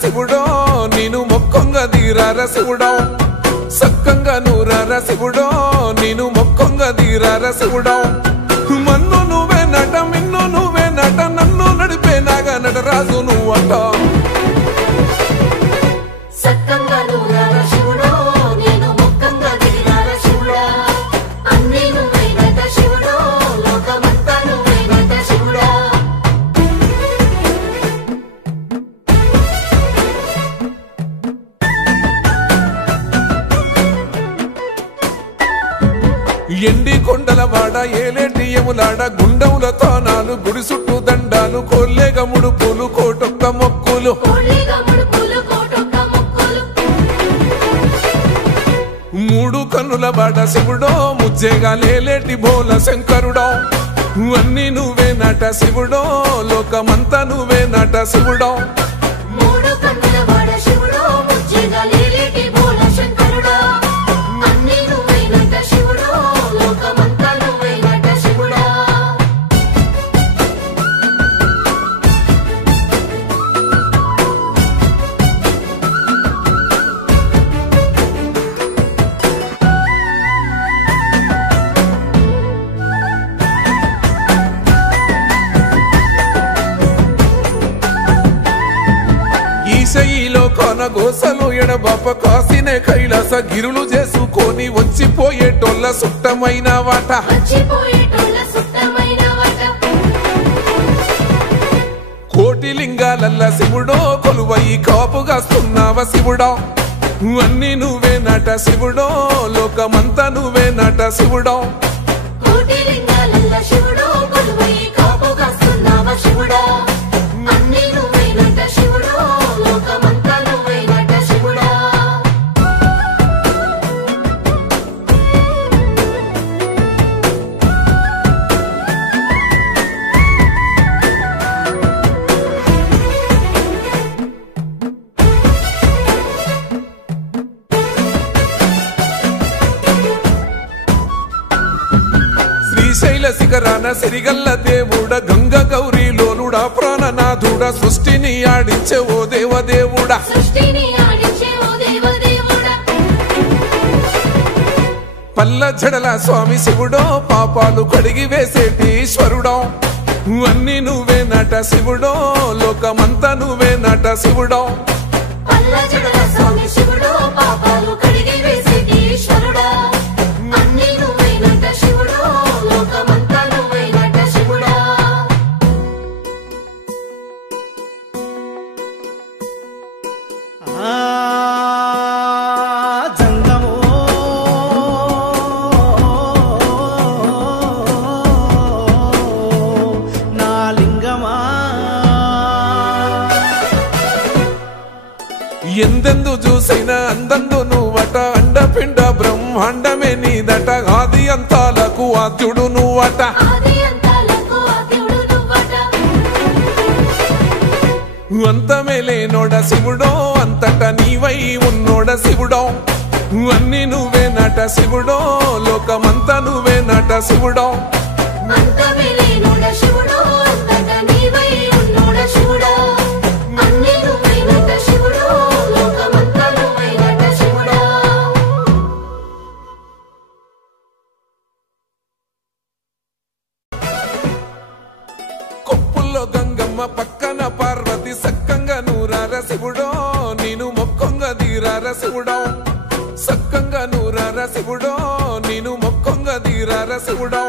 శివుడో నేను మొక్కంగా తీరార శివుడో సక్కంగా నూరార శివుడో నేను మొక్కంగా తీరార శివుడో మన్ను నువ్వే నట మిన్ను నువ్వే నట నన్ను నడిపే నాగా నటరాజు నువ్వట సక్కంగా నూరార శివుడో నేను మొక్కంగా తీరార శివుడా అన్నీ నువ్వే నట శివుడో లోకమంతా నువ్వే నట శివుడా ఎండి కొండల వాడ ఏలేటి యములాడ గుండములతో నాలు గుడి చుట్టూ దండాలు కోల్లేగ ముడుపులు కోటొక్క మొక్కులు మూడు కన్నుల బాట శివుడో ముజ్జేగా లేలేటి బోల శంకరుడో అన్నీ నువ్వే నట శివుడో లోకమంతా నువ్వే నట శివుడో మూడు కన్నుల వాడ శివుడో ముజ్జేగా లేలేటి బోల శంకరుడా అన్నీ నువ్వే నట శివుడో లోకమంతా నువ్వే నట శివుడా ఈశయిలో కొన గోసలు ఎడబాప కాసినే కైలాస గిరులు చేసుకొని వచ్చిపోయేటోళ్ళ సుట్టమైన వాట కోటి లింగాలల్ల శివుడో కొలువయి కాపుగాస్తున్నావ శివుడో అన్నీ నువ్వే నట శివుడో లోకమంతా నువ్వే నట శివుడో కోటి లింగాలల్ల శివుడో కొలువయి కాపుగాస్తున్నావ శివుడా అన్నీ నువ్వే నట శివుడో లోకమంతా నువ్వే నట శివుడా శ్రీశైల శిఖరాన సిరిగల్ల దేవుడ గంగ గౌరీ లోలుడా ప్రాణనాథుడ సృష్టిని ఆడించే ఓ దేవదేవుడా పల్ల జడల స్వామి శివుడో పాపాలు కడిగి వేసేటి ఈశ్వరుడో అన్నీ నువ్వే నట శివుడో లోకమంతా నువ్వే నట శివుడో పల్ల జడల స్వామి శివుడో పాపాలు కడిగి వేసేటి ఈశ్వరుడా అన్నీ నువ్వే నట శివుడో లోకమంతా నువ్వే నట శివుడా జంగమో నా లింగమా ఎందెందు చూసిన అందందు నువ్వట అండపిండ బ్రహ్మాండమే నీదట ఆది అంతాలకు ఆద్యుడు నువ్వట ఆది అంతాలకు ఆద్యుడు నువ్వట అంతమే లేనోడ శివుడో అంతట నీవై ఉన్నోడ శివుడో అన్నీ నువ్వే నట శివుడో లోకమంతా నువ్వే నట శివుడో అంతమే లేనోడ శివుడో అంతట నీవై ఉన్నోడ శివుడా అన్నీ నువ్వే నట శివుడో లోకమంతా నువ్వే నట శివుడా కొప్పుల్లో గంగమ్మ పక్కన పార్వతి సక్కంగా నూరార శివుడో నేను మొక్కంగా తీరార శివుడో సక్కంగా నూరార శివుడో నేను మొక్కంగా తీరార శివుడో